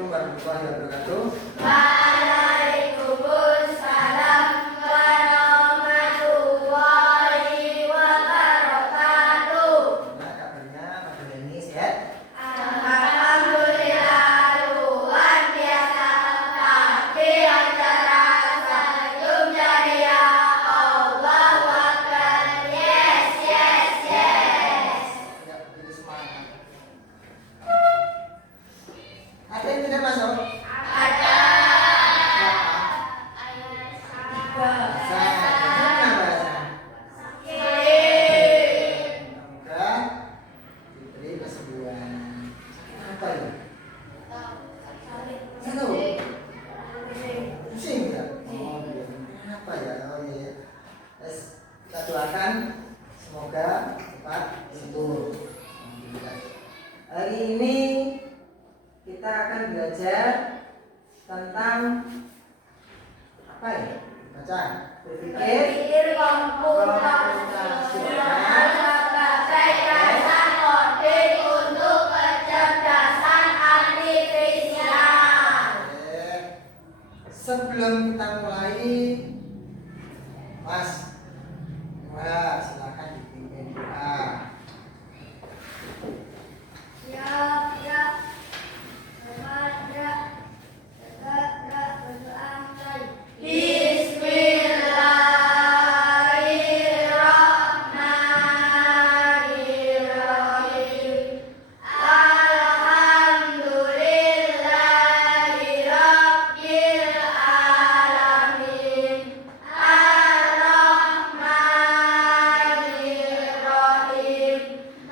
Assalamualaikum warahmatullahi wabarakatuh. Waalaikumsalam warahmatullahi wabarakatuh. Gimana kabarnya Pak Deni, sehat? Alhamdulillah luar biasa. Pagi acara senyum ceria. Allahu Akbar. Yes, yes, yes. Ya, begitu semangat. Ada yang tidak masuk? Ada. Bahasa. Gimana bahasa? Semoga diberi kesembuhan. Apa ya? Saya tahu. Pusing ya? Oh iya. Apa ya? Oh iya. Terus kita doakan semoga cepat sembuh. Alhamdulillah. Hari ini kita akan belajar tentang apa ya? Baca. Berpikir Komputasional sebagai dasar coding untuk kecerdasan artifisial. Sebelum kita mulai, Mas, silakan dipimpin doa. Siap, ya. Selamat, ya. Segera berdoa mulai. Bismillahirrahmanirrahim. Alhamdulillahirabbil alamin. Ar-Rahmanirrahim.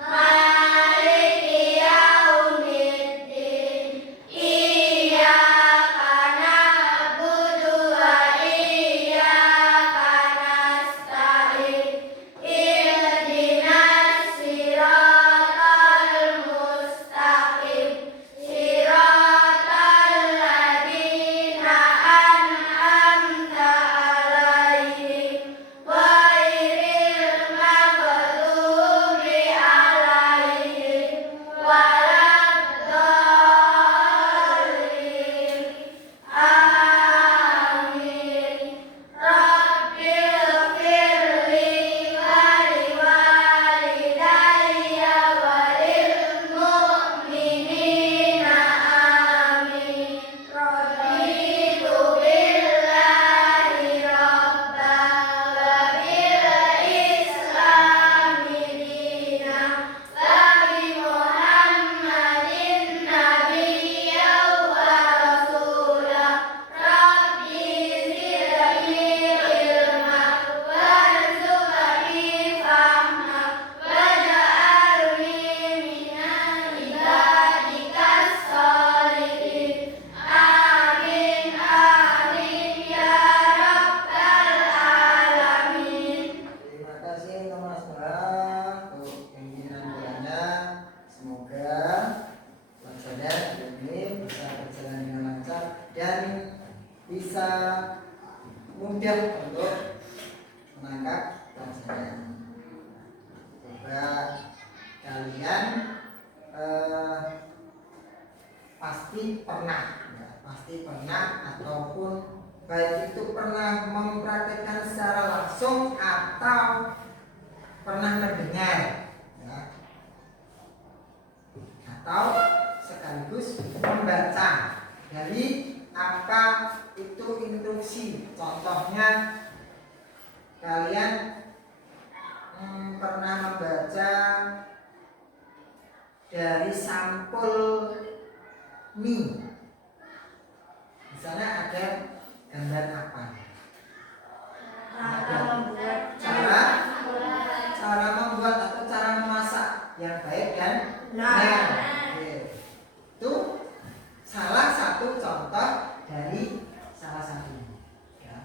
Maliki yaumiddin. Iyyaka na'budu wa iyyaka nasta'in. Ihdinas siratal mustaqim. Siratal ladzina an'amta 'alaihim ghairil maghdubi 'alaihim waladdallin. Amin. Rabbil firli waliwalidayya walil mu'minina. Amin. Raditu billahi rabba wa bil islami dina wa bi Muhammadin nabiyya wa rasula. Rabbi zidni ilma warzuqni fahma waj'alni minal ibadikas sholihin. Amin, amin, ya rabbal alamin. Terima kasih Mas Mbak untuk pimpinan doanya. Semoga pelajaran ini bisa berjalan dengan lancar dan bisa mudah untuk menangkap pelajaran. Coba kalian pasti pernah, ya, pasti pernah ataupun baik itu pernah mempraktekkan secara langsung atau pernah mendengar, ya, atau sekaligus membaca dari apa itu instruksi. Contohnya kalian pernah membaca dari sampul mie. Di sana ada gambar apa? Cara membuat atau cara memasak yang baik dan benar. Oke. Itu salah satu contoh dari salah satunya. Ya.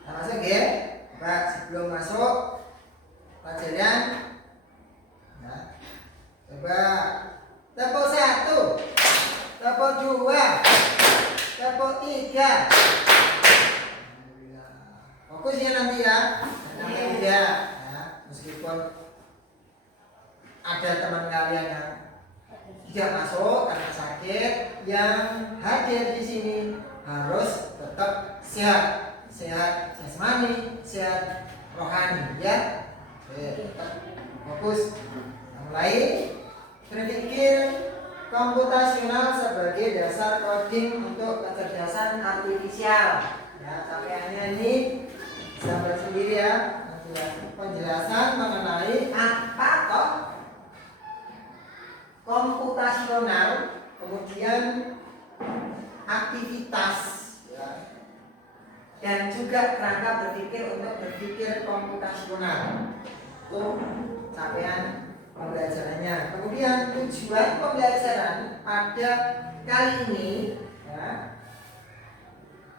Kita masuk ya. Baik, sebelum masuk pelajaran, ya, coba tepuk 1, tepuk 2, tepuk 3. Alhamdulillah. Fokus ya nanti ya. Jangan ya. Meskipun ada teman kalian yang tidak masuk karena sakit, yang hadir di sini harus tetap sehat, sehat jasmani, sehat rohani, ya. Oke, tetap fokus. Mulai berpikir komputasional sebagai dasar coding untuk kecerdasan artifisial. Ya, capaiannya ini sahabat sendiri ya, penjelasan mengenai apa toh komputasional, kemudian aktivitas, ya, dan juga kerangka berpikir untuk berpikir komputasional. Itu capaian pembelajarannya. Kemudian tujuan pembelajaran pada kali ini, ya,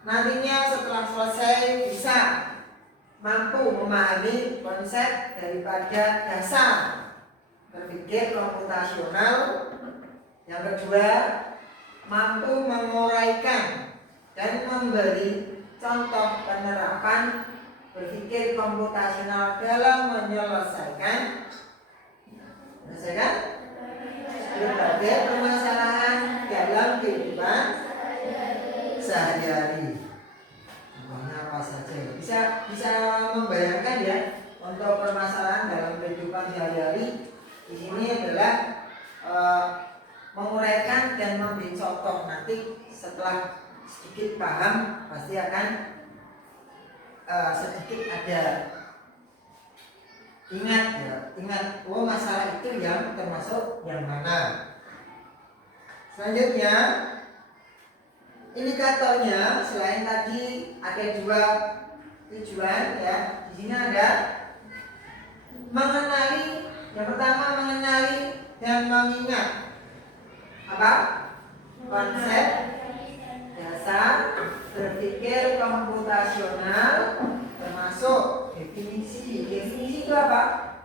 nantinya setelah selesai bisa mampu memahami konsep daripada dasar berpikir komputasional. Yang kedua, mampu menguraikan dan memberi contoh penerapan berpikir komputasional dalam menyelesaikan berbagai permasalahan dalam kehidupan sehari-hari. Contohnya apa saja? Bisa membayangkan ya, untuk permasalahan dalam kehidupan sehari-hari di sini adalah menguraikan dan memberi contoh. Nanti setelah sedikit paham pasti akan sedikit ada ingat masalah itu yang termasuk yang mana. Selanjutnya indikatornya selain tadi ada dua tujuan ya. Di sini ada mengenali, yang pertama mengenali dan mengingat apa? Konsep dasar berpikir komputasional, termasuk definisi. Definisi itu apa?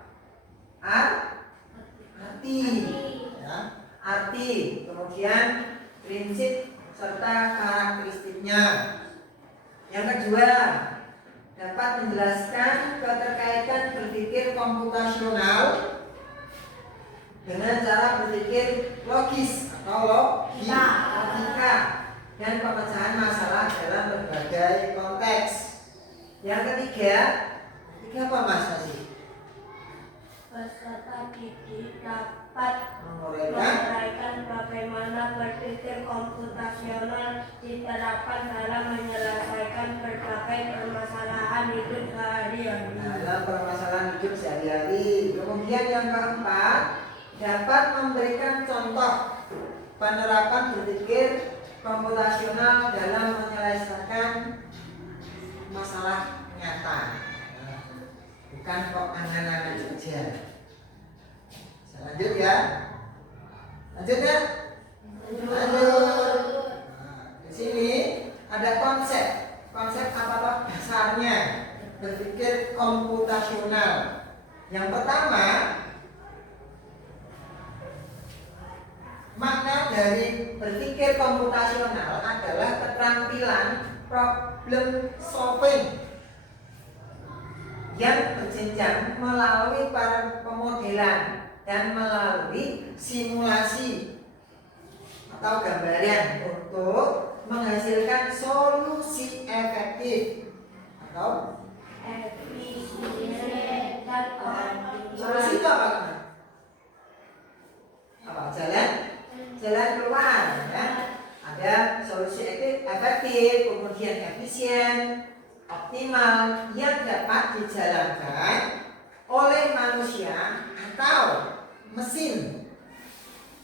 Arti, ya. Arti, kemudian prinsip serta karakteristiknya. Yang kedua, dapat menjelaskan keterkaitan berpikir komputasional dengan cara berpikir logis atau logika dan pemecahan masalah dalam berbagai konteks. Yang ketiga apa Mas Nasi? Peserta didik dapat Menguraikan bagaimana berpikir komputasional diterapkan dalam menyelesaikan berbagai permasalahan hidup sehari-hari. Dalam permasalahan hidup sehari-hari. Kemudian yang keempat, dapat memberikan contoh penerapan berpikir komputasional dalam menyelesaikan masalah nyata. Bukan kok angan-angan saja. Lanjut ya. Lanjut ya. Lanjut. Di sini ada konsep. Konsep apa toh dasarnya berpikir komputasional. Yang pertama, makna dari berpikir komputasional adalah keterampilan problem solving yang berjenjang melalui pemodelan dan melalui simulasi atau gambaran untuk menghasilkan solusi efektif atau efisien dan solusi itu apa? Apa? Jalan keluar ya. Ada solusi efektif, kemudian efisien, optimal yang dapat dijalankan oleh manusia atau mesin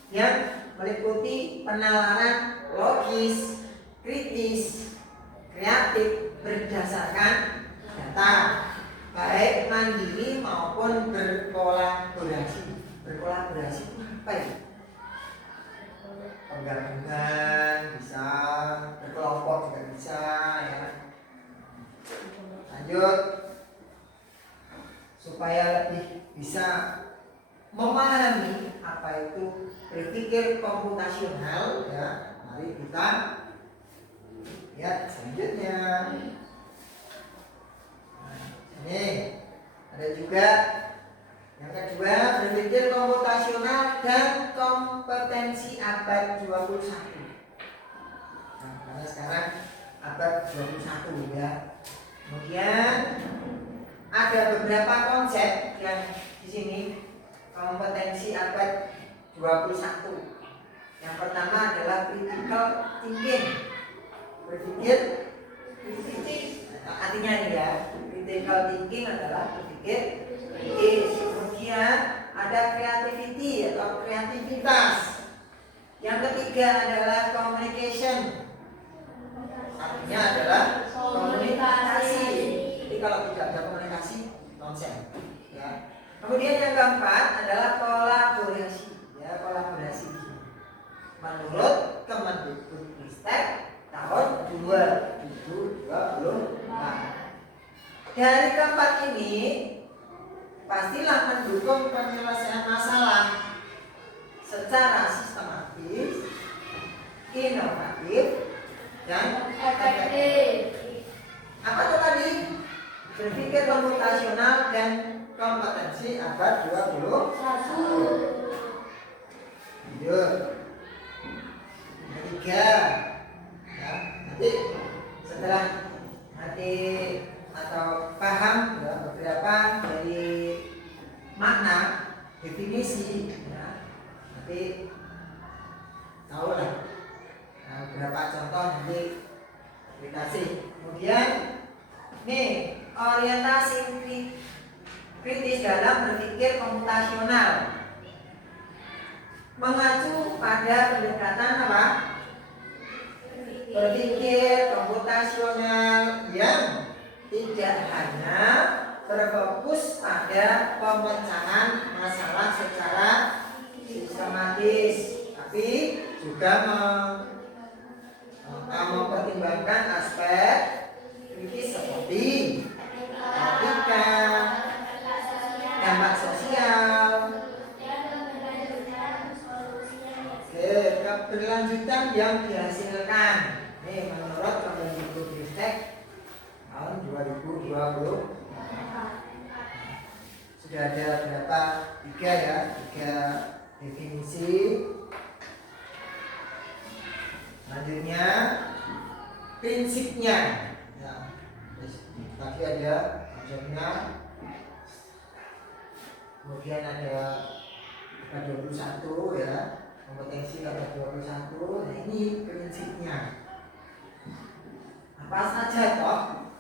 yang meliputi penalaran logis, kritis, kreatif berdasarkan data, baik mandiri maupun berkolaborasi. Berkolaborasi itu apa ya? Penggabungan bisa, berkelompok juga bisa ya. Lanjut, supaya lebih bisa memahami apa itu berpikir komputasional ya, mari kita lihat selanjutnya. Nah, ini ada juga yang kedua, berpikir komputasional dan kompetensi abad 21. Nah, karena sekarang abad 21 ya. Kemudian ada beberapa konsep yang di sini kompetensi abad 21. Yang pertama adalah critical thinking. Berpikir kritis. Artinya ini ya, critical thinking adalah berpikir kritis. Kemudian ada creativity atau kreativitas. Yang ketiga adalah communication. Artinya adalah komunikasi. Jadi kalau tidak ada komunikasi, nonsen. Ya. Kemudian yang keempat adalah kolaborasi. Ya, kolaborasi. Menurut Kemendikbudristek tahun 2024. Dari keempat ini pastilah mendukung penyelesaian masalah secara sistematis, inovatif, dan efektif. Apa itu tadi? Berpikir komputasional dan kompetensi abad 21. Lanjut. Ketiga, ya, nanti setelah nanti atau paham ya, beberapa dari makna definisi, ya, nanti tahu lah. Nah, beberapa contoh nanti dikasih. Kemudian nih orientasi kritis dalam berpikir komputasional mengacu pada pendekatan apa? Berpikir komputasional yang tidak hanya berfokus pada pemecahan masalah secara sistematis, tapi juga mempertimbangkan aspek kritis seperti etika, dampak sosial, keberlanjutan yang dihasilkan. Ini menurut Kemendikbudristek tahun 2020. Sudah ada berapa? Tiga definisi. Selanjutnya prinsipnya. Ya, tadi ada konsepnya. Kemudian ada 21 ya. Kompetensi abad 21. Nah, ini prinsipnya. Apa saja toh?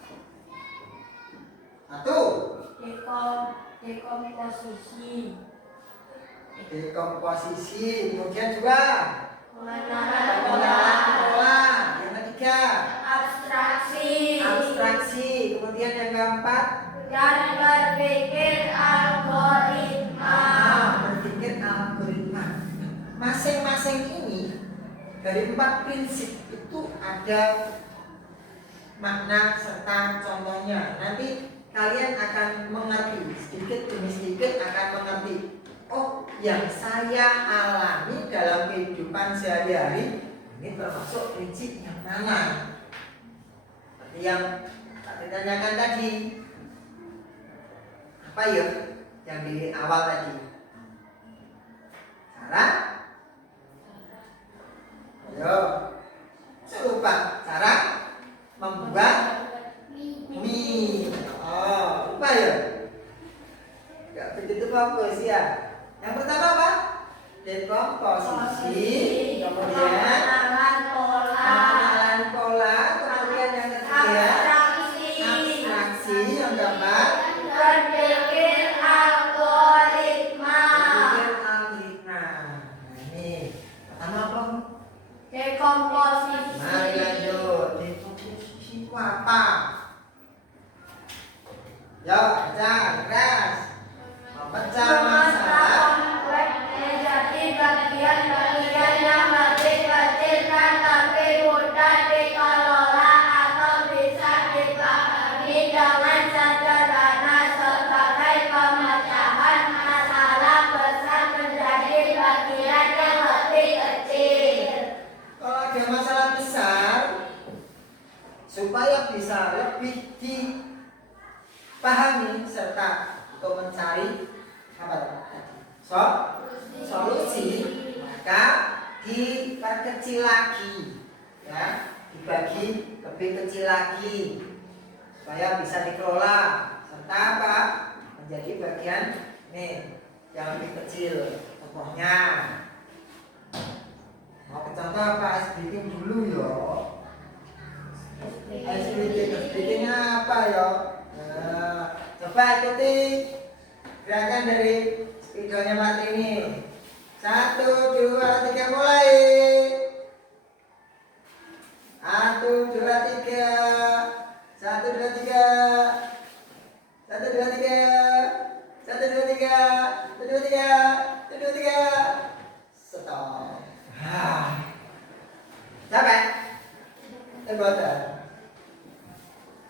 Satu, dekomposisi. Kemudian juga pengenalan pola. Yang ketiga, abstraksi. Kemudian yang keempat, dan berpikir algoritma. Berpikir algoritma. Masing-masing ini dari 4 prinsip itu ada makna serta contohnya. Nanti kalian akan mengerti sedikit demi sedikit akan mengerti. Oh, yang saya alami dalam kehidupan sehari-hari ini termasuk prinsip yang mana? Seperti yang tak ditanyakan tadi. Apa ya? Yang di awal tadi. Cara? Ayo. Saya lupa. Cara membuat mie. Oh, lupa ya? Gak begitu fokus ya. Yang pertama apa? Dekomposisi. Kemudian pengenalan pola. Kemudian yang ketiga abstraksi. Yang keempat berpikir algoritma. Nah, ini pertama apa? Dekomposisi. Mari lanjut. Dekomposisi itu apa? Yo, baca keras. Memecah masalah menjadi bagian-bagian yang lebih kecil dan lebih mudah dikelola atau bisa dipahami dengan sederhana sebagai pemecahan masalah besar menjadi bagian yang lebih kecil. kalau ada masalah besar supaya bisa lebih dipahami serta untuk mencari apa tadi? Solusi, maka diperkecil lagi, ya, dibagi lebih kecil lagi supaya bisa dikelola serta apa? Menjadi bagian nih yang lebih kecil. Contohnya, mau contoh apa? SBT dulu yo. SBT-nya apa yo? Coba ikuti gerakan dari videonya Pak ini. 1, 2, 3 mulai. 1, 2, 3. 1, 2, 3. 1, 2, 3. 1, 2, 3. 1, 2, 3. 1, 2, 3. Stop. Capek? Boten.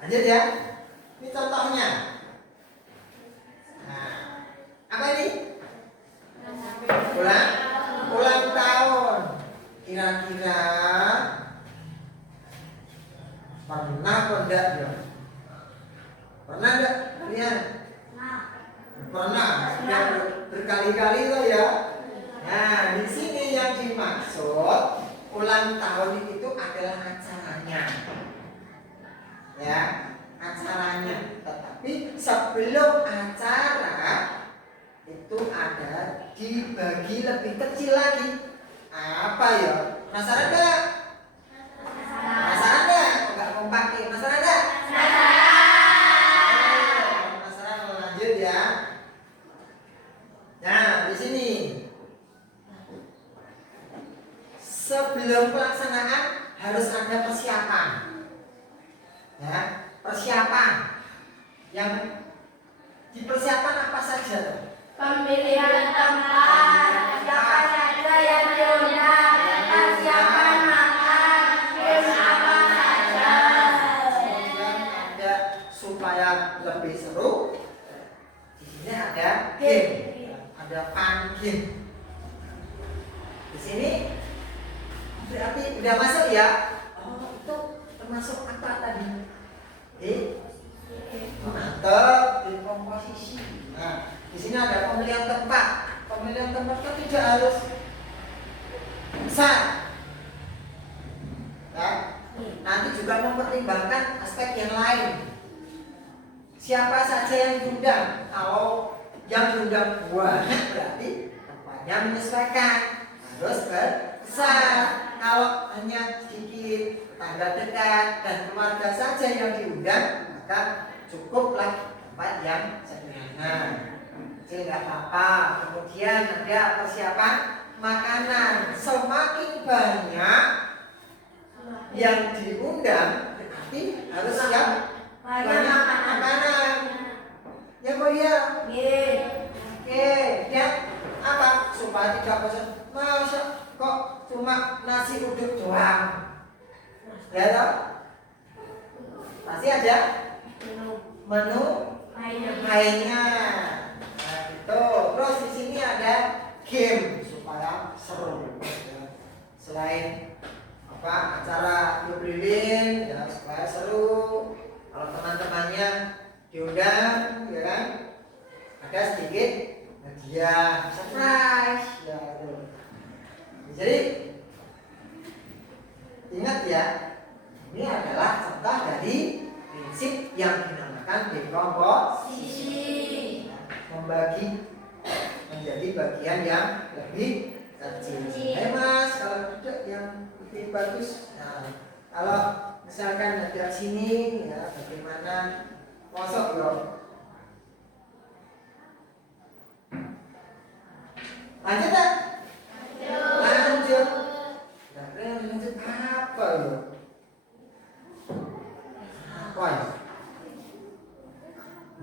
Lanjut ya. Ini contohnya. Nah, apa ini? Ulang tahun. Kira-kira pernah atau enggak ya? Pernah enggak kalian? Pernah. Sudah berkali-kali loh ya. Nah, di sini yang dimaksud ulang tahun itu adalah acaranya. Ya, acaranya. Tetapi sebelum acara itu ada dibagi lebih kecil lagi. Apa ya? Penasaran enggak? Penasaran enggak? Enggak kompak nih. Penasaran enggak? Penasaran, lanjut ya. Nah, di sini sebelum pelaksanaan harus ada persiapan. Ya, persiapan. Yang dipersiapkan apa saja? Pemilihan tempat, siapa saja yang diundang, persiapan makan, game apa saja. Kemudian ada supaya lebih seru. Di sini ada game, ada fun game. Di sini berarti udah masuk ya? Oh, itu termasuk apa tadi? Mantap, di komposisi. Nah, di sini ada pemilihan tempat. Pemilihan tempat kan tidak harus besar. Ya. Nanti juga mempertimbangkan aspek yang lain. Siapa saja yang diundang? Kalau yang diundang banyak berarti tempatnya menyesuaikan. Harus besar. Kalau hanya sedikit tetangga dekat dan keluarga saja yang diundang, maka cukuplah tempat yang sederhana. Kecil nggak apa-apa. Kemudian ada persiapan makanan. Semakin banyak yang diundang berarti harus siap banyak makanan. Ya Bu ya. Oke, dan apa? Supaya tidak bosan. Masa kok cuma nasi uduk doang? Ya toh? Pasti ada menu lainnya. Nah, itu. Terus di sini ada game supaya seru. Selain apa acara lilin ya supaya seru. Kalau teman-temannya diundang, ya kan? Ada sedikit hadiah surprise, ya itu. Jadi ingat ya, ini adalah contoh dari prinsip yang dinamakan dekomposisi. Membagi menjadi bagian yang lebih kecil. Mas, kalau tidak yang lebih bagus. Nah, kalau misalkan ada sini, ya bagaimana kosong yo. Lanjut tak? Lanjut. Lanjut apa yo? Apa ya?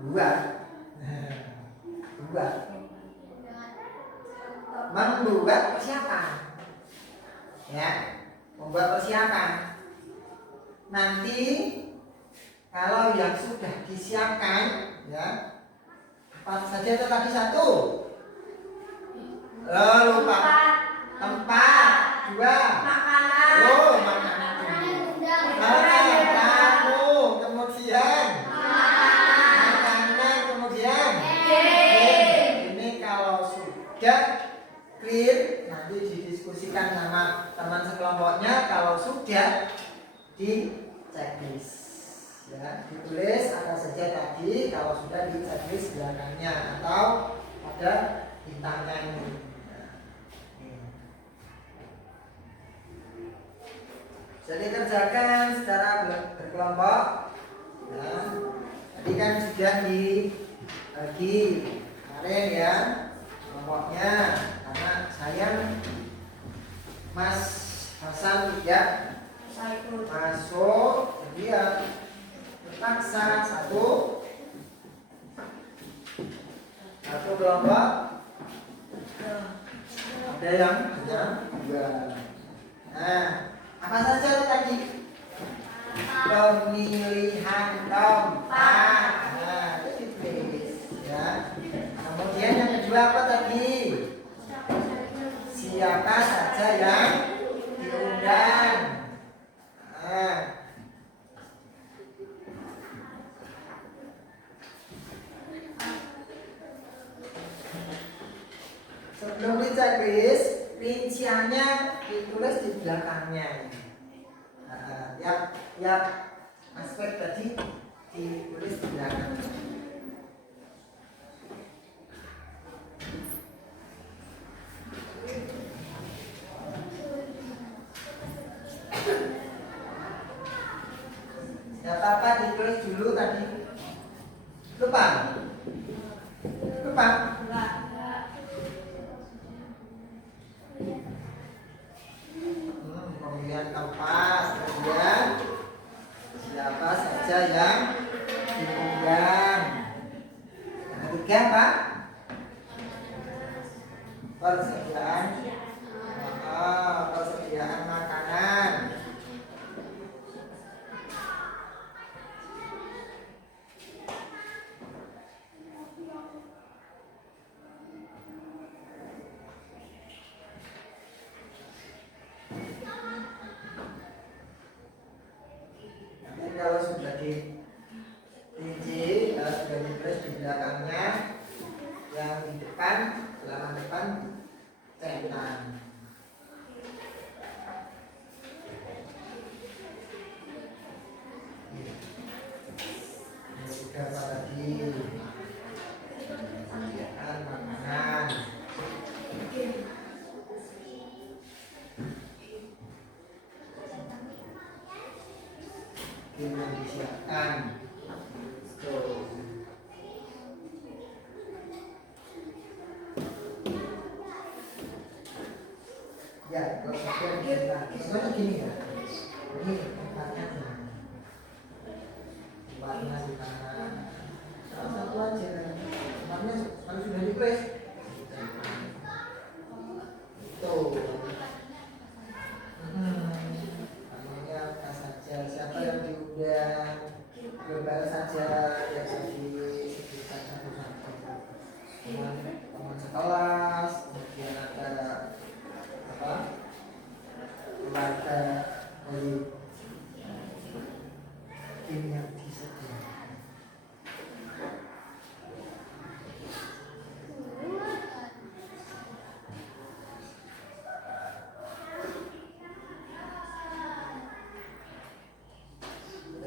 Dua. Membuat persiapan. Ya, membuat persiapan. Nanti kalau yang sudah disiapkan, ya, apa saja itu tadi satu. Lupa. Tempat. Dua. Makanan. Makanan. Tamu. Kemudian. Makanan. Kemudian. Ini kalau sudah clear, nanti didiskusikan sama teman sekelompoknya. Kalau sudah, di checklist. Ya, ditulis apa saja tadi. Kalau sudah, di checklist belakangnya atau ada bintangnya ini. Jadi kerjakan secara berkelompok. Ya. Tadi kan sudah dibagi kemarin ya kelompoknya, karena sayang Mas Hasan tidak masuk, jadi ya terpaksa satu kelompok. Ada yang hanya 2. Nah, apa saja tadi? Pemilihan tempat. Nah, itu ditulis ya. Kemudian yang kedua apa tadi? Siapa saja yang diundang. Nah, sebelum di checklist, rinciannya ditulis di belakangnya. Tiap aspek tadi ditulis di belakangnya. Tidak apa-apa ditulis dulu tadi. Lupa? Pemilihan tempat, kemudian siapa saja yang diundang. Yang ketiga apa? Persediaan makanan. Kalau sudah dirinci, kalau sudah ditulis di belakangnya, yang di depan, halaman depan centang. Sudah tadi sediakan makanan. Yang disiapkan. Ya, kalau saya kita sebenarnya gini ya. Ini tempatnya tempatnya di kanan. Salah satu aja. Tempatnya kalau sudah ditulis. Tuh. Namanya apa saja? Siapa yang diundang? Berbagai saja yang disebutkan satu-satu. Teman sekelas, kemudian ada apa? Keluarga dari tim yang disediakan.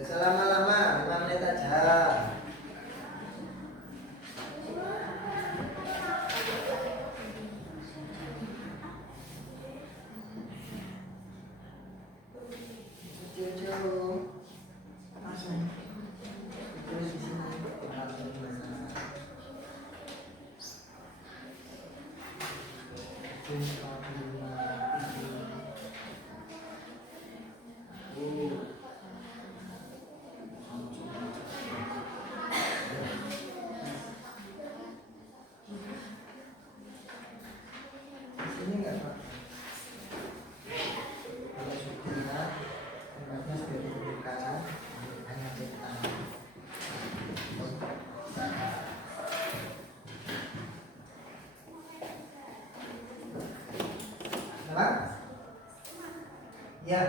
Selama-lama 5 menit aja. Jauh-jauh langsung tulis di sini. Ini enggak Pak? Kalau sudah tempatnya sudah diberikan, hanya cetak. Apa? Ya,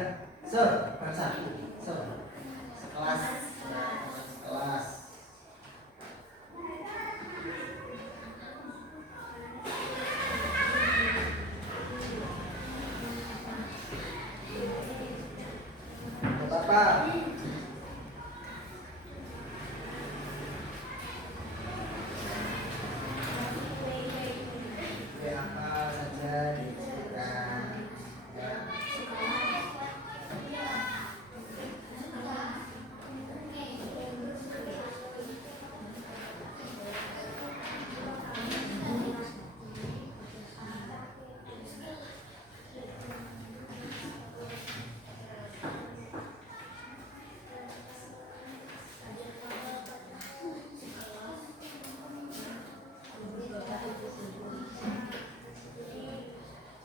sir, persatu, sir. Sekelas, sekelas. apa? Ya, apa saja disebutkan ya.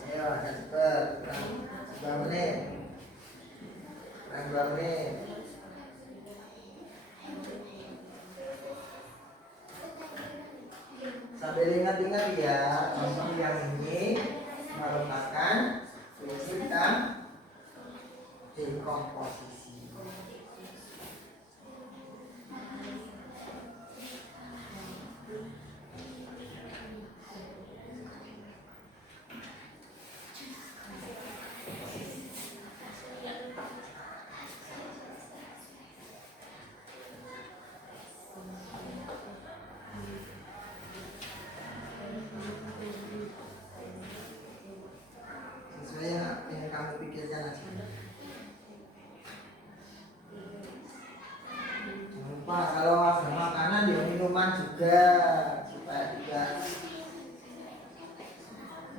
Ayo agak cepet, kurang 2 menit, kurang 2 menit. Sambil ingat-ingat ya, contoh yang ini merupakan prinsip dan dekomposisi. Sesuai apa yang kamu pikirkan aja. Jangan lupa kalau ada makanan ya minuman juga supaya tidak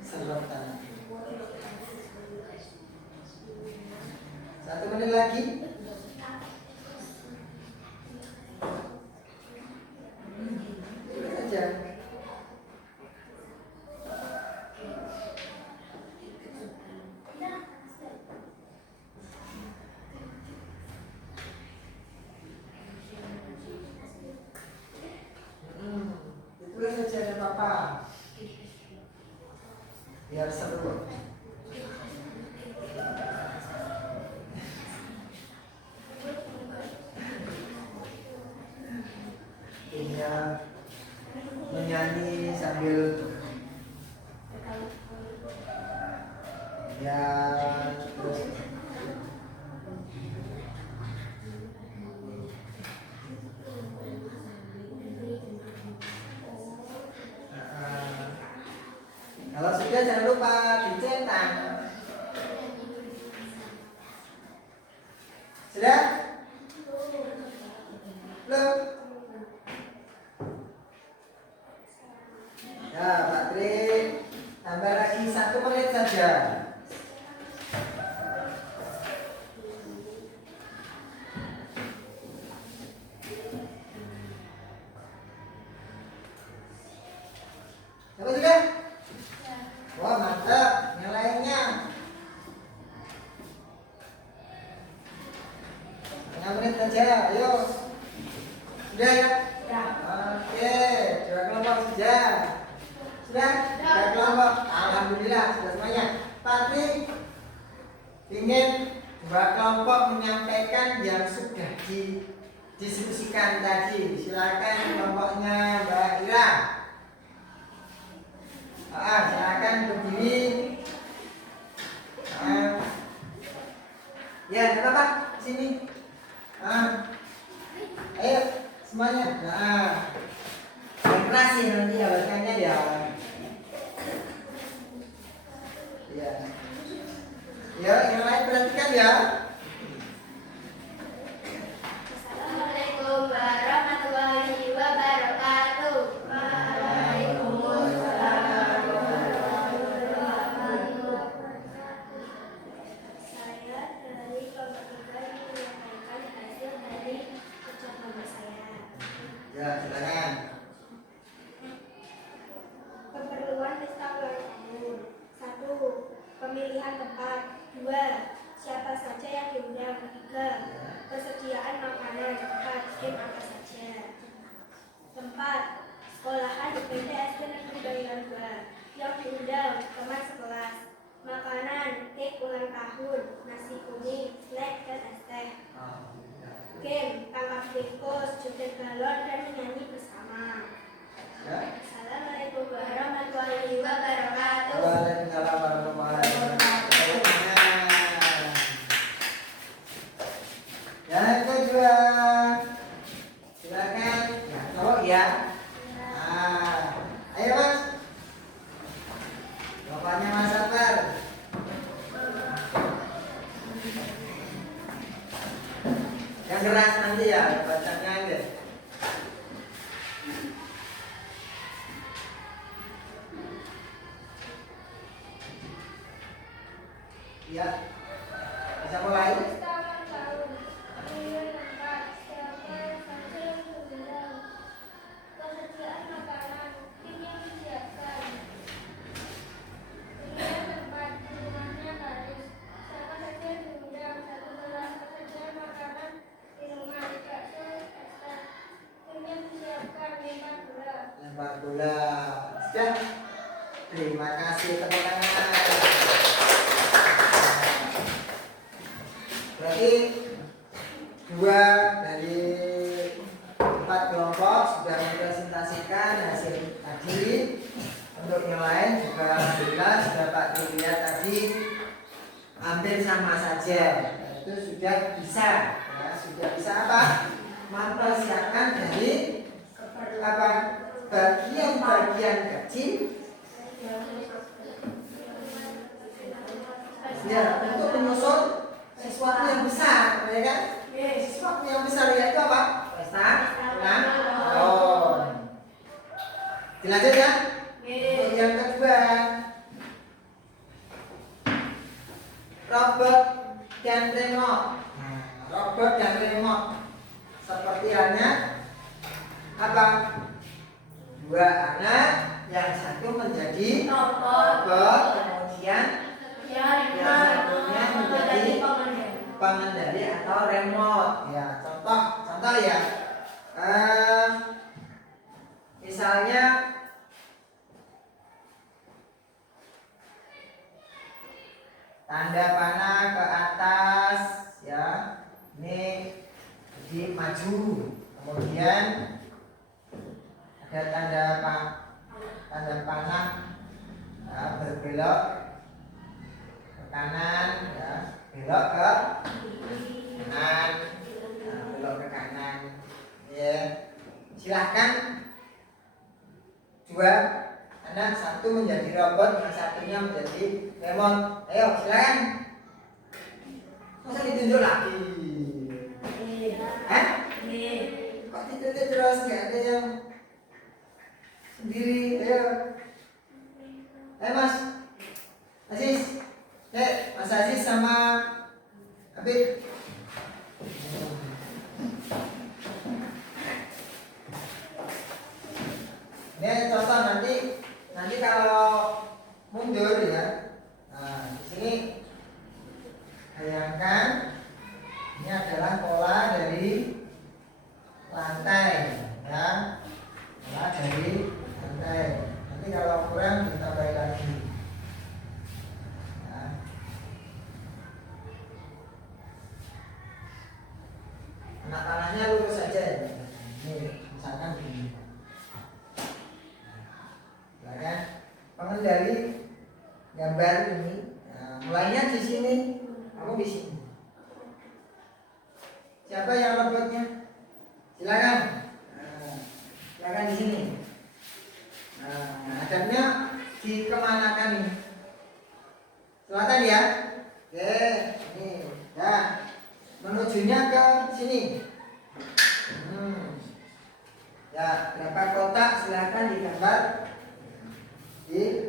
seretan. 1 menit lagi. Itu saja. Itu saja ada apa? Biar seru. Ini menyanyi sambil ya terus kalau sudah jangan lupa dicetak. Sudah? Belum? Ya, Pak Tri, tambah lagi 1 menit saja. Apa sudah? Wah, mantap. Yang lainnya 1 menit saja. Ayo. Sudah ya? Oke, 2 kelompok saja. Sudah? 2 kelompok. Alhamdulillah sudah semuanya. Pak Tri ingin 2 kelompok menyampaikan yang sudah didiskusikan tadi. Silakan kelompoknya Mbak Ira. Silakan berdiri. Ya, ada apa? Sini. Ayo semuanya. Yang keras sih nanti ya bacanya ya. Ya. Ya, yang lain perhatikan ya. Assalamualaikum warahmatullahi wabarakatuh. Waalaikumsalam warahmatullahi wabarakatuh. Saya dari kelompok 3 ingin menyampaikan hasil dari ucapan saya. Ya, silakan. Keperluan pesta ulang tahun. 1. Pemilihan tempat. 2. Siapa saja yang diundang. 3. Persediaan makanan. 4. Game apa saja. Tempat. Sekolahan IPB SD Negeri Bagian 2. Yang diundang teman sekelas. Makanan. Cake ulang tahun. Nasi kuning, snack, dan es teh. Game. Tangkap tikus, joget galon, dan menyanyi bersama. Ya. Assalamualaikum warahmatullahi wabarakatuh. Waalaikumsalam warahmatullahi wabarakatuh. Bapaknya Mas Akbar. Yang keras nanti ya bacanya aja. Ya, bisa mulai. Lempar bola. Sudah. Terima kasih teman-teman. Berarti 2 dari 4 kelompok sudah mempresentasikan hasil tadi. Untuk yang lain juga alhamdulillah sudah Pak lihat tadi hampir sama saja. Itu sudah bisa, ya, sudah bisa apa? Mempersiapkan dari apa? Bagian-bagian kecil ya untuk menyusun sesuatu yang besar, ya kan? Sesuatu yang besar yaitu apa? Pesta ulang tahun. Dilanjut ya? Untuk yang kedua, robot dan remote. Robot dan remote seperti halnya apa? 2 anak, yang satu menjadi robot, kemudian yang satunya menjadi pengendali atau remote. Ya, contoh ya. Misalnya tanda panah ke atas, ya. Ini jadi maju. Kemudian ada tanda panah ya, berbelok ke kanan, ya, belok ke kanan, ya, belok ke kanan, ya. Silahkan 2 anak, satu menjadi robot, yang satunya menjadi remote. Ayo silakan. Masa ditunjuk lagi? Kok ditunjuk terus, nggak ada yang sendiri? Ayo Mas Aziz, Mas Aziz sama Habib. Ini contoh nanti kalau mundur ya. Nah, di sini bayangkan ini adalah pola dari lantai, ya. Pola dari lantai. Nanti kalau kurang ditambahin lagi. Ya. Anak panahnya lurus saja ya. Ini misalkan begini. Ya, pengendali gambar ini, nah, mulainya di sini, kamu di sini. Siapa yang robotnya? Silakan. Nah, silakan di sini. Nah, hadapnya di kemanakan ini? Selatan ya. Oke, ini. Ya, menujunya ke sini. Ya, berapa kotak silakan digambar di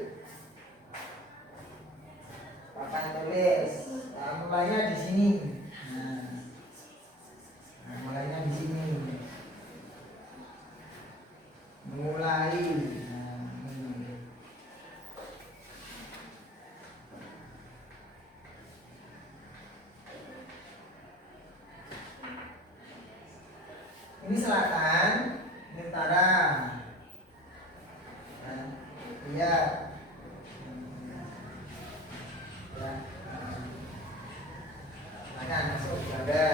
papan tulis. Nah, mulainya di sini. Nah, mulainya di sini. Mulai. Nah, ini. Ini selatan, ini utara. Nah, lihat. Silakan masuk ada.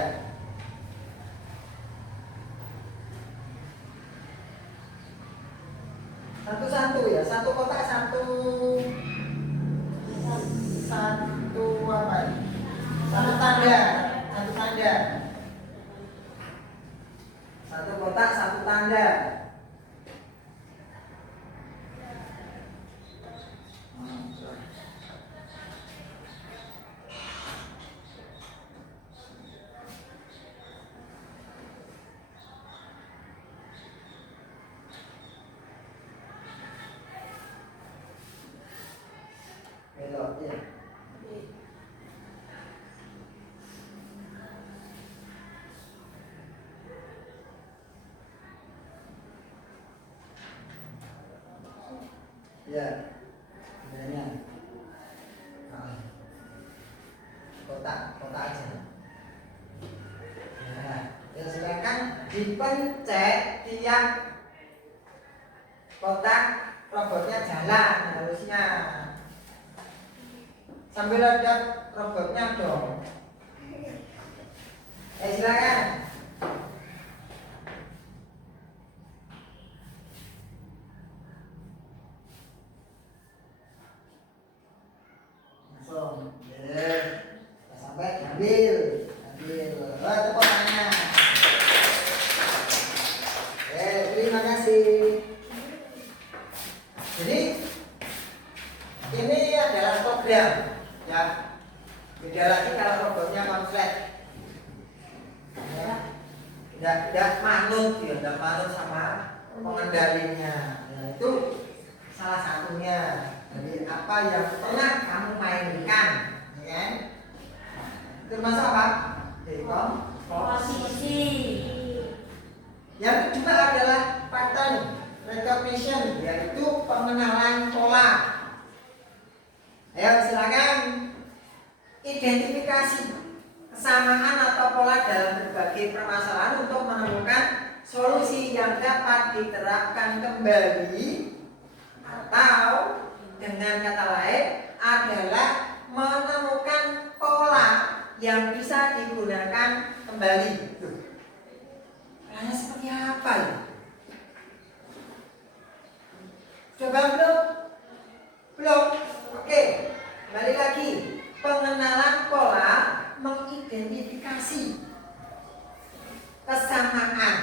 Satu-satu ya, satu kotak satu apa ini? Satu tanda. Satu kotak Ayo, ya. Ya, bedanya. Kotak aja. Nah, ya silakan dipencet tiap kotak robotnya jalan harusnya. Sambil lihat robotnya dong. Silakan. Langsung. Sampai ambil. Oh, tepuk tangan. Terima kasih. Jadi ini adalah program, ya. Beda lagi kalau robotnya konslet. Ya, tidak manut, ya, tidak manut sama pengendalinya. Nah, itu salah satunya. Jadi apa yang pernah kamu mainkan, ya kan? Termasuk apa? Posisi. Yang kedua adalah pattern recognition, yaitu pengenalan pola. Ayo silakan identifikasi kesamaan atau pola dalam berbagai permasalahan untuk menemukan solusi yang dapat diterapkan kembali, atau dengan kata lain adalah menemukan pola yang bisa digunakan kembali. Polanya seperti apa ya? Coba belum? Belum? Oke, kembali lagi. Pengenalan pola mengidentifikasi kesamaan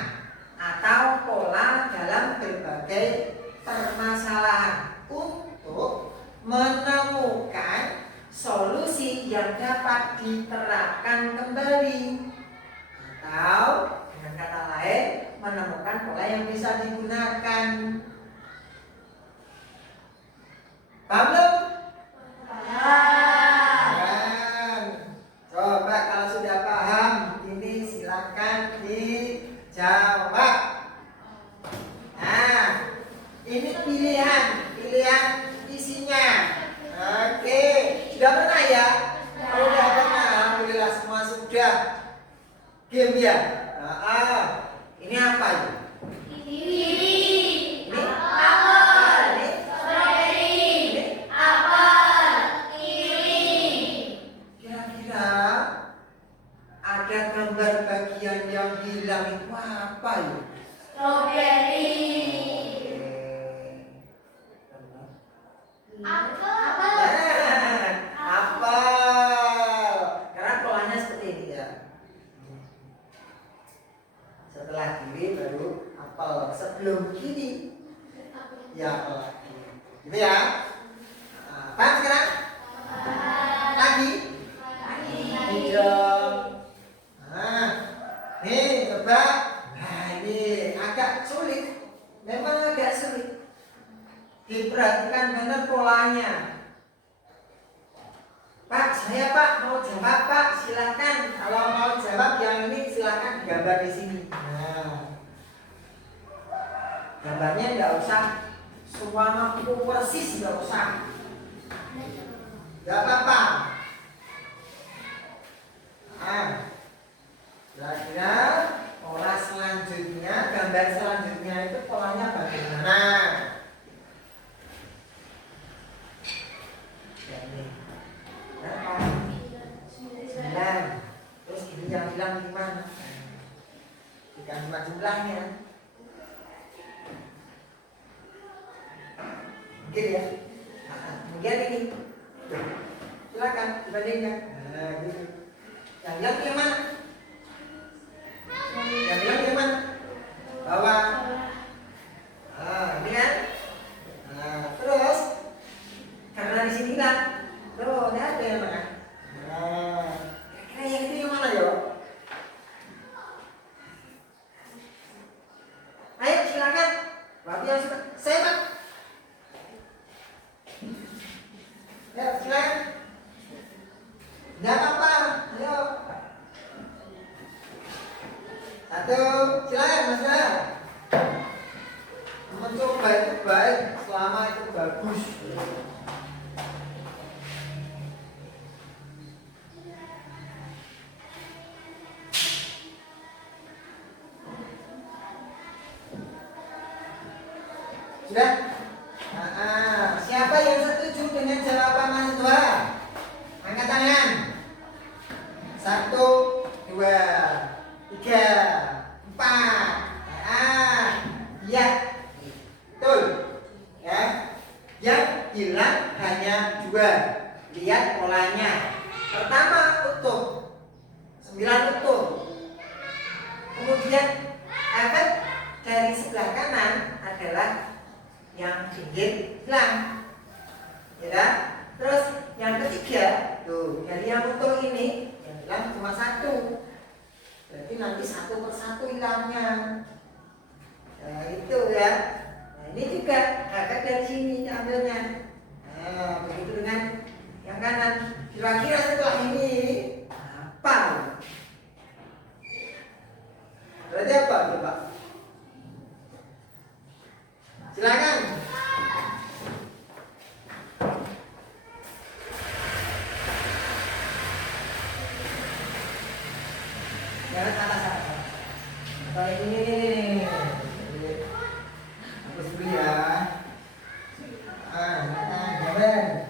atau pola dalam berbagai permasalahan untuk menemukan solusi yang dapat diterapkan kembali, atau dengan kata lain menemukan pola yang bisa digunakan. Paham belum? Paham. Coba kalau sudah paham, ini silakan dijawab. Nah, ini pilihan isinya. Oke, sudah pernah ya? Kalau sudah pernah, alhamdulillah semua sudah. Game ya? Ini apa ya? Ada gambar bagian yang hilang itu apa ya? Strawberry. Apel. Karena polanya seperti ini ya. Setelah kiri baru apel. Sebelum kiri ya apel lagi. Gitu ya. Paham sekarang? Lagi? Hijau. Nah, nih coba. Nah, ini agak sulit. Memang agak sulit. Diperhatikan benar polanya. Pak, saya Pak mau jawab Pak, silakan. Kalau mau jawab yang ini silakan gambar di sini. Nah, gambarnya nggak usah semua mampu persis, nggak usah. Nggak apa-apa. Nah, kira-kira pola selanjutnya, gambar selanjutnya itu polanya bagaimana? Ya ini. Berapa? 9. Terus ini yang bilang gimana? Bukan cuma jumlahnya. Mungkin ya? Mungkin ini. Silakan dibandingkan. Nah, gitu. Yang bilang yang mana? Yang bilang yang mana? Bawah. Ini kan? Nah, terus karena di sini kan, tuh ada yang mana? Nah, kira-kira yang itu yang mana ya? Ayo silakan. Berarti yang suka. Saya Pak. Ya silakan. Sudah? Siapa yang setuju dengan jawaban Mas Dua? Angkat tangan. 1, 2, 3, 4. Ya, betul. Ya, yang hilang hanya 2. Lihat polanya. Pertama utuh, 9 utuh. Kemudian efek dari sebelah kanan adalah yang pinggir hilang, ya. Terus yang ketiga, tuh dari yang utuh ini yang hilang cuma 1. Berarti nanti 1 per 1 hilangnya. Nah itu ya. Nah ini juga efek dari sini ambilnya. Nah begitu dengan yang kanan. Kira-kira setelah ini apa? Berarti apa coba? Silakan. Jangan atas. Kayak ini. Hapus dulu ya. Jangan.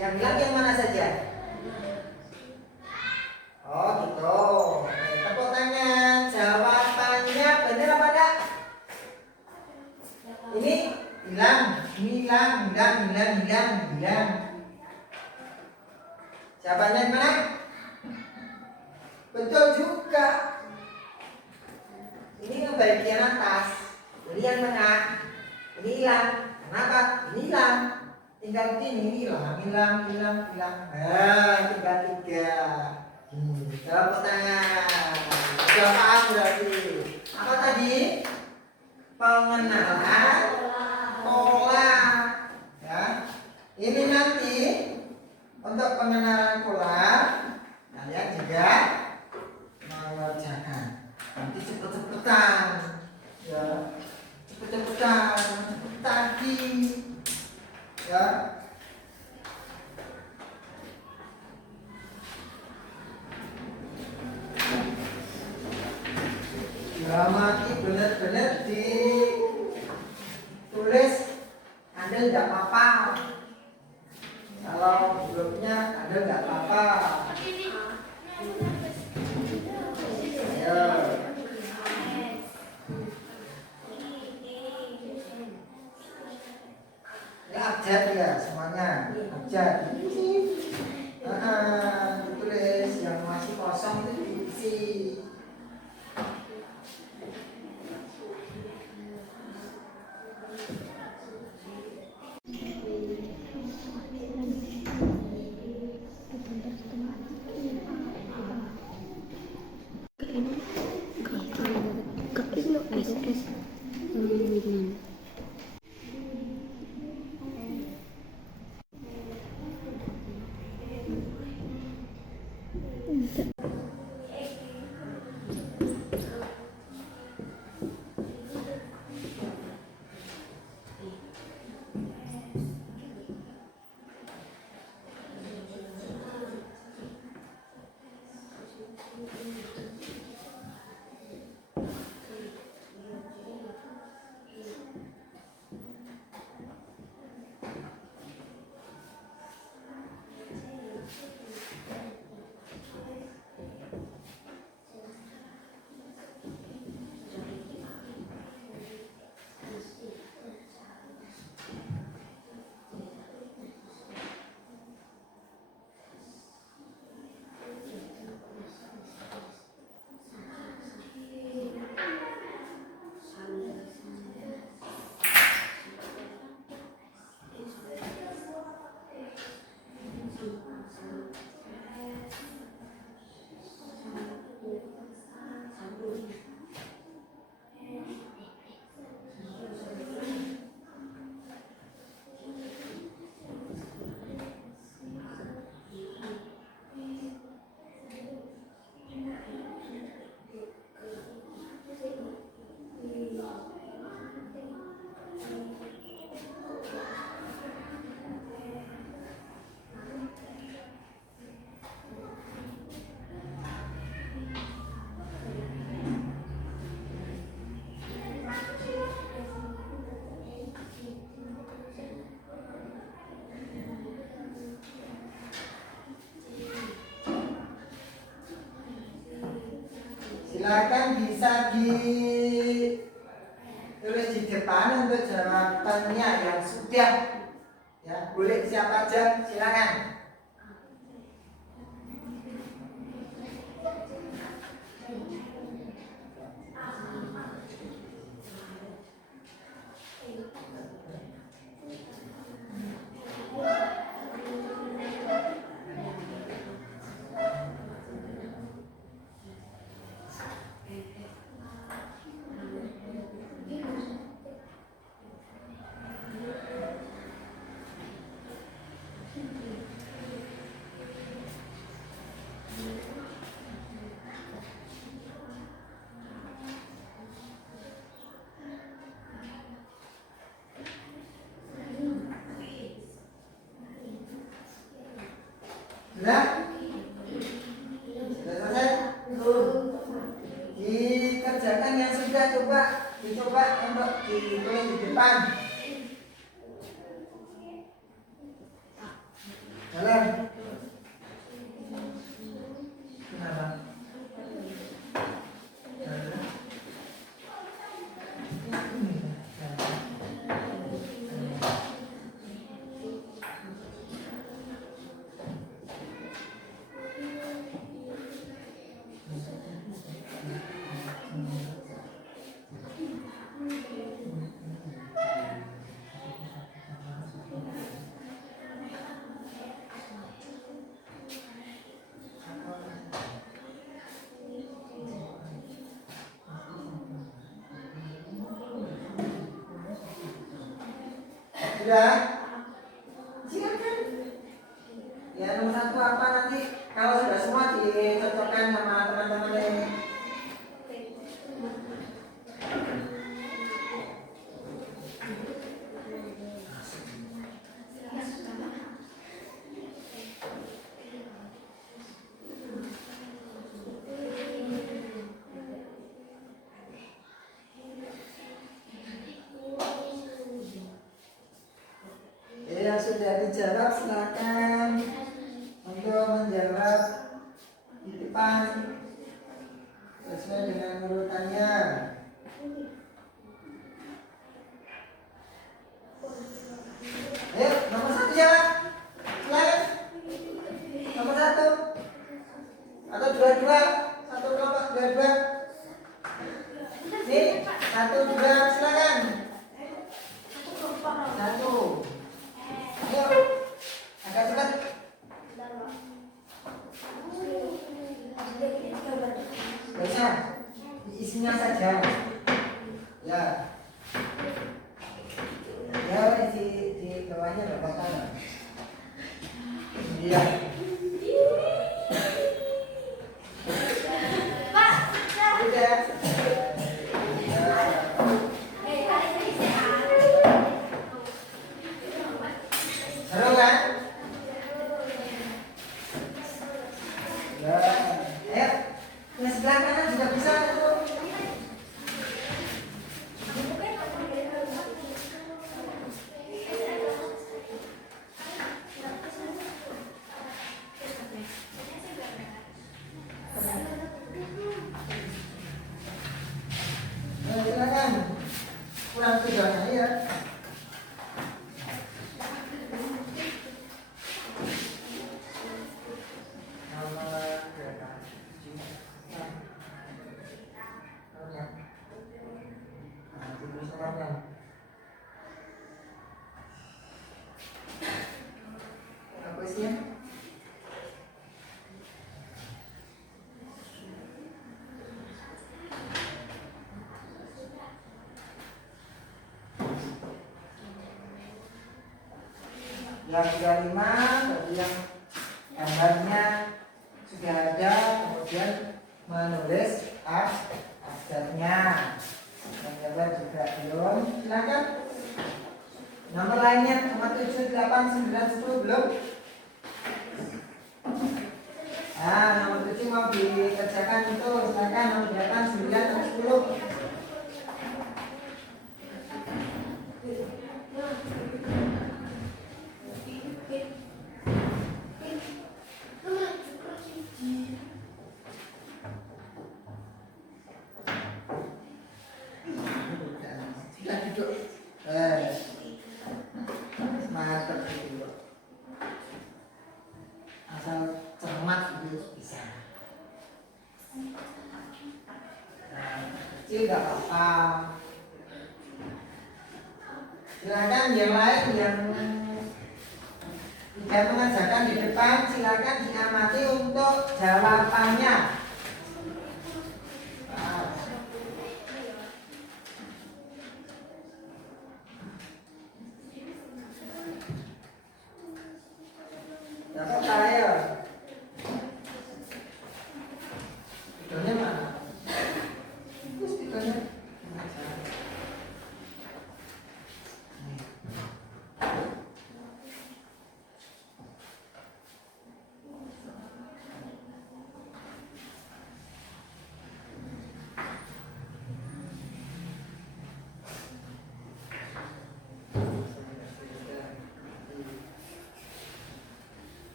Yang bilang yang mana saja? Oh gitu. Tepuk tangan. Jawabannya benar apa enggak? Ini hilang. Jawabannya mana? Betul juga. Ini yang bagian atas. Ini yang tengah. Ini hilang. Kenapa? Ini hilang. Tinggal ini hilang. Tinggal 3. Tepuk tangan. Sudah paham berarti. Apa tadi? Pengenalan pola. Ya. Ini nanti untuk pengenalan pola kalian juga mengerjakan. Nanti cepet-cepetan. Ya. Cepet-cepetan. Tadi. Ya. Gramati benar-benar ditulis. Anda tidak apa-apa. Kalau hurufnya Anda tidak apa-apa. Ayo. Ini abjad ya semuanya. Abjad. Ditulis yang masih kosong itu diisi. Silakan bisa ditulis di depan untuk jawabannya yang sudah. Ya, boleh siapa aja, silakan. Sudah? Sudah selesai? Dikerjakan yang sudah, dicoba untuk ditulis di depan. Jalan. Kenapa? Sudah? Silakan. Ya, nomor satu apa nanti? Kalau sudah semua dicocokkan sama teman-teman ini. Yang sudah dijawab silakan untuk menjawab di depan sesuai dengan urutannya. Ayo, nomor satu siapa? Silakan. Nomor satu atau dua-dua, satu kelompok dua-dua. Nih, satu dua silakan. Satu. Ayo, agak cepat. Bisa, isinya saja. Ya. Ya, isi di bawahnya nggak apa-apa. Iya. Udah. Seru kan? Ya, ayo. Yang sebelah kanan juga bisa tuh. Nah, silakan. Kurang tujuannya ya. Apa isinya? Yang 35 bagi yang gambarnya sudah ada, kemudian menulis abjadnya. Yang gambar juga belum, silakan. Nomor lainnya nomor 7, 8, 9, 10 belum? Nah, nomor 7 mau dikerjakan itu, silakan. Nomor 8, 9, atau 10. duduk. Mantap itu. Asal cermat itu bisa. Nah, kecil nggak apa-apa. Silakan yang lain yang tidak mengajarkan di depan, silakan diamati untuk jawabannya. Dapat saya. Videonya mana? Terus videonya.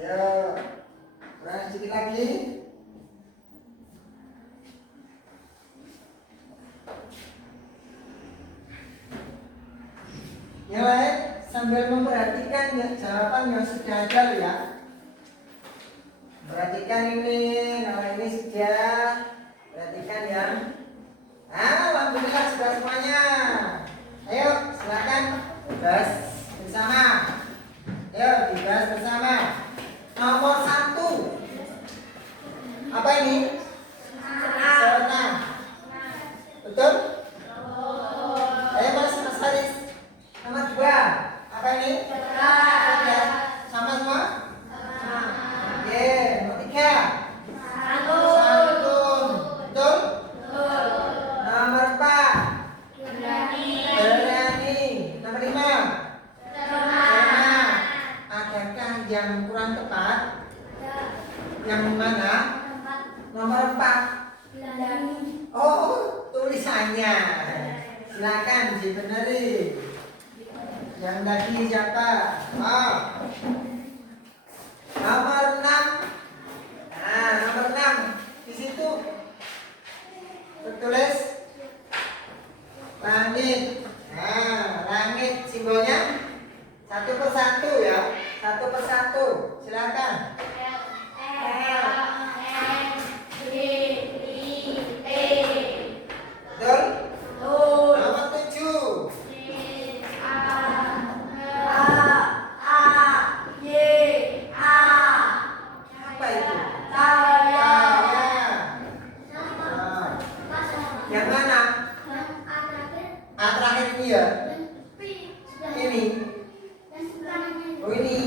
Ayo, kurang sedikit lagi. Yang lain sambil memperhatikan ya, jawaban yang sudah ada ya. Perhatikan ini, kalau ini sudah. Perhatikan ya. Alhamdulillah sudah semuanya. Ayo, silakan bahas bersama. Ayo dibahas bersama. Nomor 1. Apa ini? Senang. Betul? Ayo Mas Haris. Nomor 2. Apa ini? Oke. Sama semua? Oke. Nomor 3. Santun. Betul? Nomor 4. Berani. Nomor 5. Adakah yang kurang tepat? Yang mana? Nomor 4. Oh, tulisannya. Silakan dibeneri. Yang tadi siapa? Oh. Nomor 6. Nah, nomor 6 di situ tertulis langit. Nah, langit simbolnya satu persatu ya. Satu persatu. Silakan. Betul? Nomor 7. Apa itu? Cahaya. Yang mana? Terakhir ini ya? Ini. Oh ini.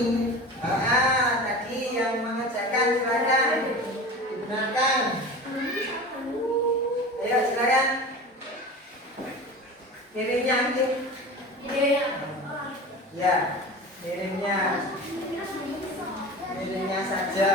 Tadi yang mengerjakan silakan dibenarkan. Ayo silakan. Kirimnya ini. Ya, kirimnya saja.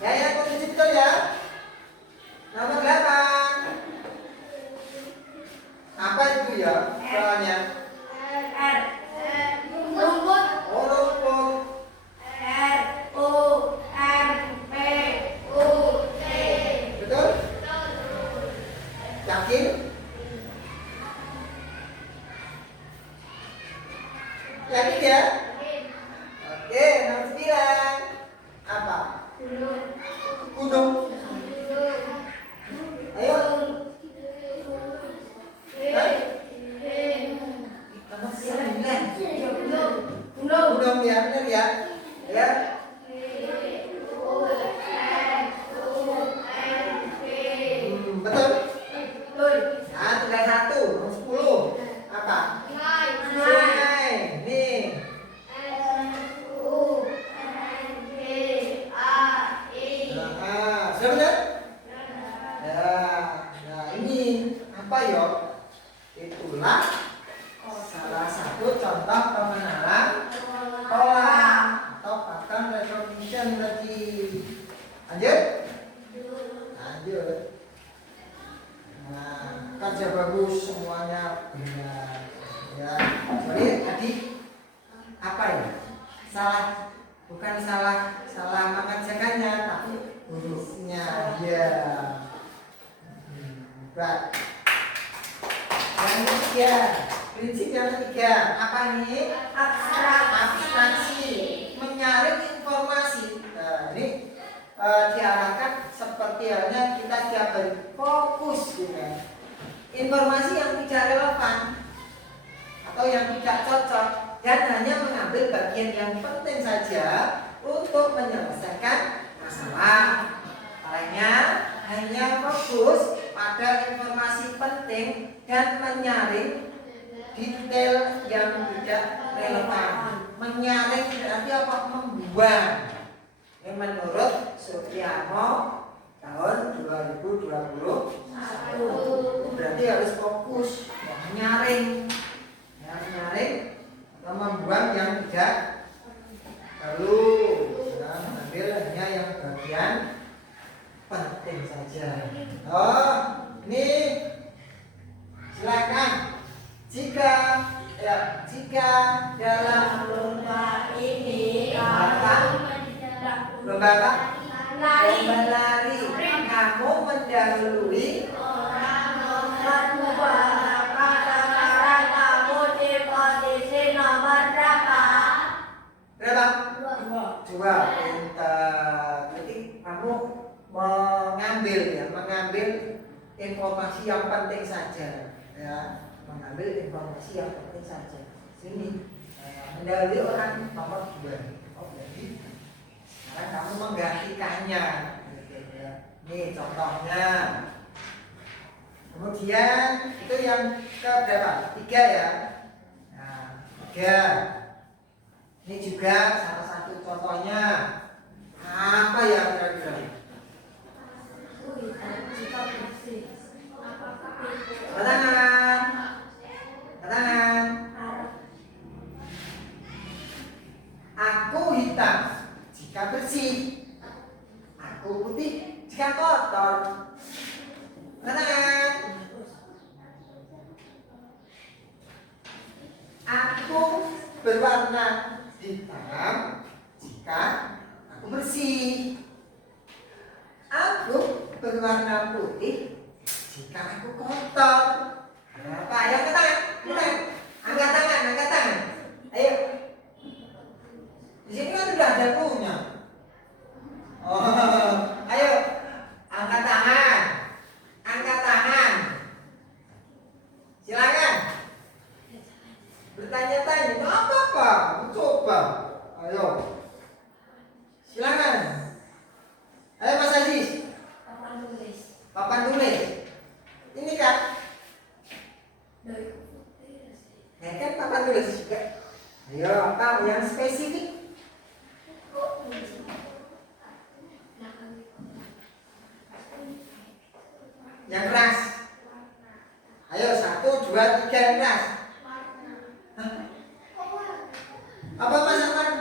Ya, yang posisi betul ya. Nomor 8. Apa itu ya? Soalnya. Oh, rumput. Betul? Yakin? Yakin ya? Oke, nomor 9. Apa? Gunung. Ayo. Nomor 9. Gunung ya, benar ya? Ya. Betul? Nah, tinggal 1. Nomor 10. Apa? Sungai. Nih. Lanjut. Lanjut. Nah, kerja bagus semuanya benar. Ya, sorry tadi apa ya? Salah, bukan salah mengerjakannya, tapi hurufnya. Ya. Baik. Yang ketiga, prinsip yang ketiga apa nih? Abstraksi, menyaring informasi. Nah, ini diarahkan seperti halnya kita tiap hari fokus gitu kan. Informasi yang tidak relevan atau yang tidak cocok dan hanya mengambil bagian yang penting saja untuk menyelesaikan masalah. Lainnya hanya fokus pada informasi penting dan menyaring detail yang tidak relevan. Menyaring berarti apa? Membuang. Yang menurut Supriyono tahun 2021 berarti harus fokus menyaring, atau membuang yang tidak perlu, mengambil hanya yang bagian penting saja. Oh, ini silakan. Jika dalam lomba ini lomba lari kamu mendahului orang nomor 2, maka sekarang kamu di posisi nomor berapa? Dua. Pintar. Jadi kamu mengambil informasi yang penting saja, ya, mengambil informasi yang penting saja. Sini mendahului orang nomor 2. Jadi sekarang kamu menggantikannya. Ini contohnya. Kemudian itu yang ke berapa? 3 ya. Nah, 3. Ini juga salah satu contohnya. Apa ya kira-kira? Tangan. Aku hitam jika bersih. Aku putih jika kotor. Tangan. Aku berwarna hitam jika aku bersih. Aku berwarna putih jika aku kotor. Apa? Yang ke tangan. Angkat tangan. Ayo. Di sini kan sudah ada punya. Oh, ayo. Angkat tangan. Silakan. Bertanya-tanya, itu apa? Coba. Ayo. Silakan. Ayo Mas Aziz. Papan tulis. Ini kan? Ya kan papan tulis juga. Ayo, apa yang spesifik? Yang keras. Ayo 1, 2, 3 yang keras. Hah? Apa Mas Arman?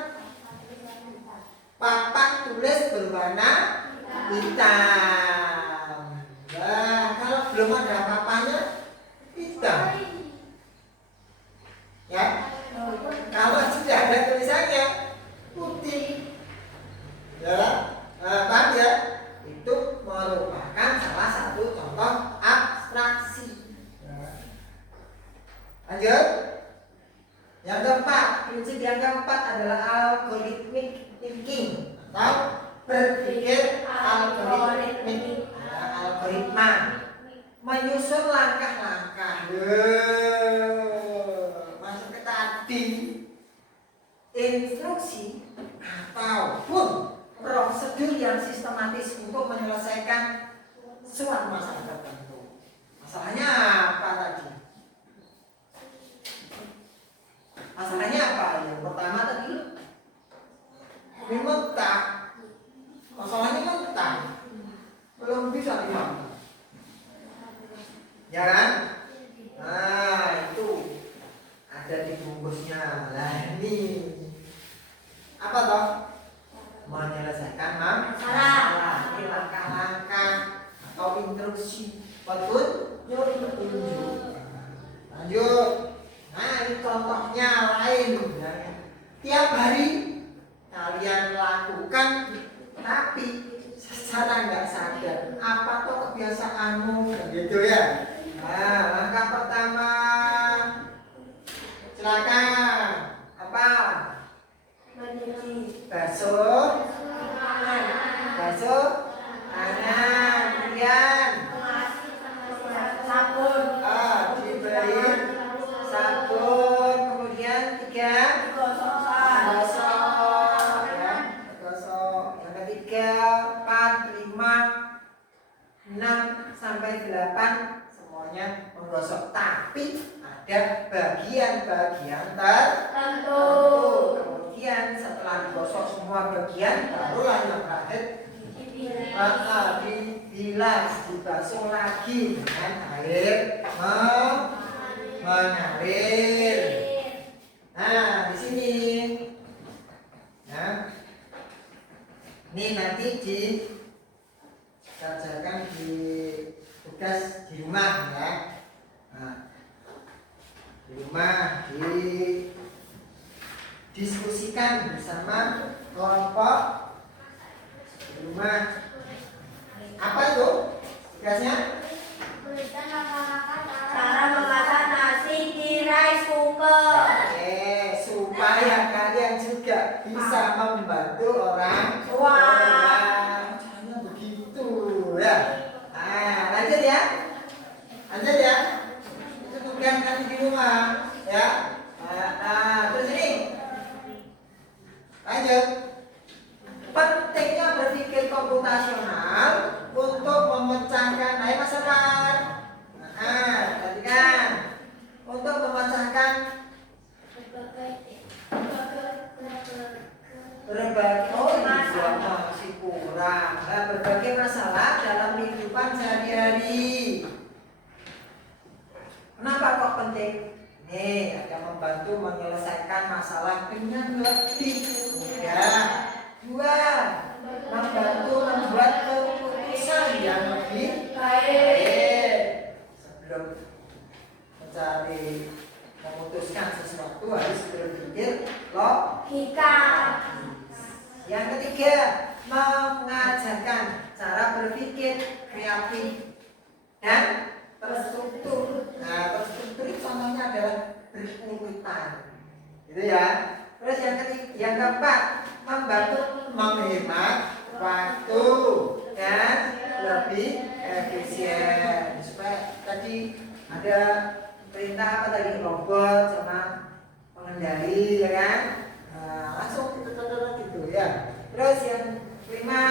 Papan tulis berwarna hitam. Nah, kalau belum ada apa-apanya, hitam. Ya. Kalau sudah ada tulisannya, putih. Ya. Paham ya? Itu merupakan salah satu contoh abstraksi. Lanjut. Yang keempat, prinsip yang keempat adalah algorithmic thinking atau berpikir algoritmik. Algoritma menyusun langkah-langkah. Masuk ke tadi instruksi ataupun prosedur yang sistematis untuk menyelesaikan suatu masalah tertentu. Masalahnya apa tadi? Masalahnya apa? Yang pertama tadi mentah. Masalahnya mentah. Belum bisa dimakan. Ya kan? Nah, itu ada di bungkusnya. Nah, ini apa toh? Menyelesaikan petunjuk. Lanjut. Nah, ini contohnya lain. Tiap hari kalian lakukan, tapi secara nggak sadar. Apa tuh kebiasaanmu? Gitu ya. Nah, langkah pertama. Silakan. Apa? Basuh tangan. Kemudian diberi sabun. Kemudian 3 gosok ya, gosok. Yang ketiga 4, 5, 6 sampai 8 semuanya menggosok, tapi ada bagian-bagian tertentu. Kemudian setelah digosok semua bagian, barulah yang terakhir dibilas, dibasuh lagi dengan air mengalir. Nah, di sini, ya, ini nanti dikerjakan di tugas di rumah ya. Nah, di rumah didiskusikan bersama kelompok di rumah. Apa itu tugasnya? Cara memasak nasi di rice cooker. Supaya kalian juga bisa membantu orang tua. Caranya begitu ya. Nah, lanjut ya. Itu tugas nanti di rumah ya. Terus ini. Lanjut. Pentingnya berpikir komputasional untuk memecahkan masalah. Perhatikan. Untuk memecahkan berbagai masalah dalam kehidupan sehari-hari. Kenapa kok penting? Nih, akan membantu menyelesaikan masalah dengan lebih mudah. 2, membantu membuat keputusan yang lebih baik. Sebelum memutuskan sesuatu harus berpikir logika. Yang ketiga, mengajarkan cara berpikir kreatif dan terstruktur. Nah, terstruktur itu contohnya adalah berurutan, gitu ya. Terus yang keempat, membantu menghemat waktu dan lebih efisien. Supaya tadi ada perintah apa tadi, robot sama pengendali ya kan, langsung gitu ya. Terus yang kelima,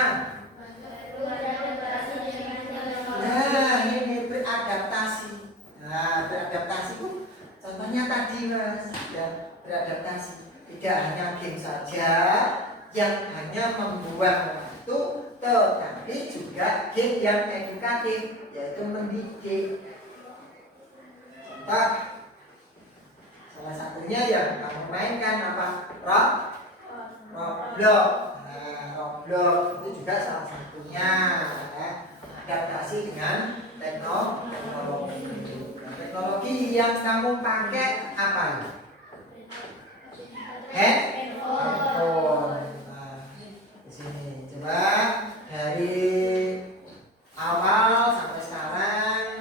ini beradaptasi. Beradaptasi itu contohnya tadi mas, ya, beradaptasi tidak hanya game saja yang hanya membuang waktu, tetapi juga game yang edukatif, yaitu mendidik. Contoh salah satunya yang kamu mainkan apa? Roblox. Roblox itu juga salah satunya ya. Adaptasi dengan teknologi. Teknologi yang kamu pakai apa? Handphone. Di sini coba dari awal sampai sekarang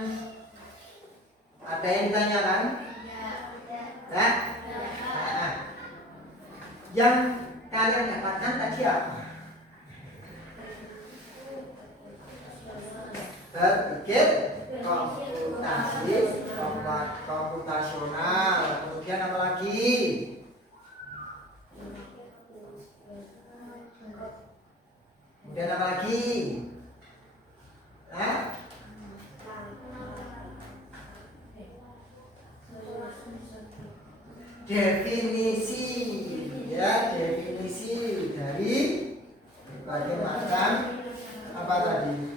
ada yang ditanyakan? Nah, yang kalian dapatkan tadi apa? Berpikir komputasional. Kemudian apa lagi? Definisi, ya, definisi dari berbagai macam apa tadi?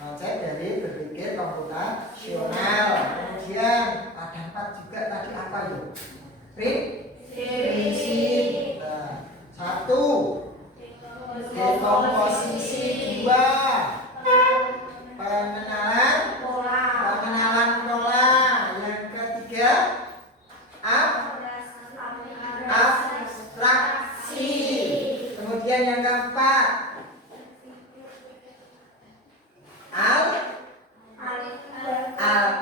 Konsep dari berpikir komputasional. Kemudian ada 4 juga tadi apa itu? Prinsip. 1, dekomposisi. 2,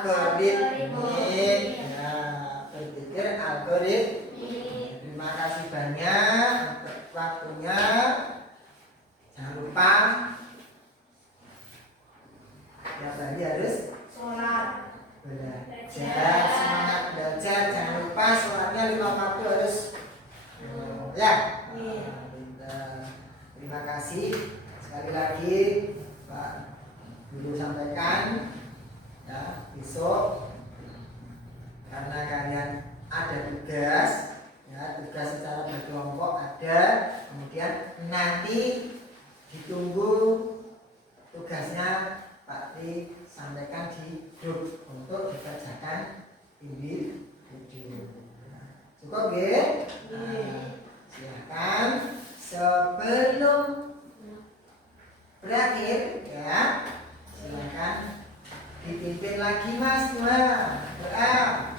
Algoritmik. Ya, berpikir algoritmik. Terima kasih banyak untuk waktunya. Jangan lupa tiap hari harus sholat, belajar, semangat belajar. Jangan lupa sholatnya 5 waktu harus ya. Pintar. Terima kasih sekali lagi Pak Guru sampaikan ya, besok karena kalian ada tugas ya, tugas secara berkelompok ada, kemudian nanti ditunggu tugasnya Pak Tri sampaikan di grup untuk dikerjakan individu. Cukup ya? Silakan sebelum berakhir ya, silakan dipimpin lagi Mas. Doa.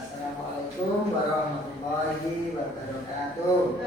Assalamualaikum warahmatullahi wabarakatuh.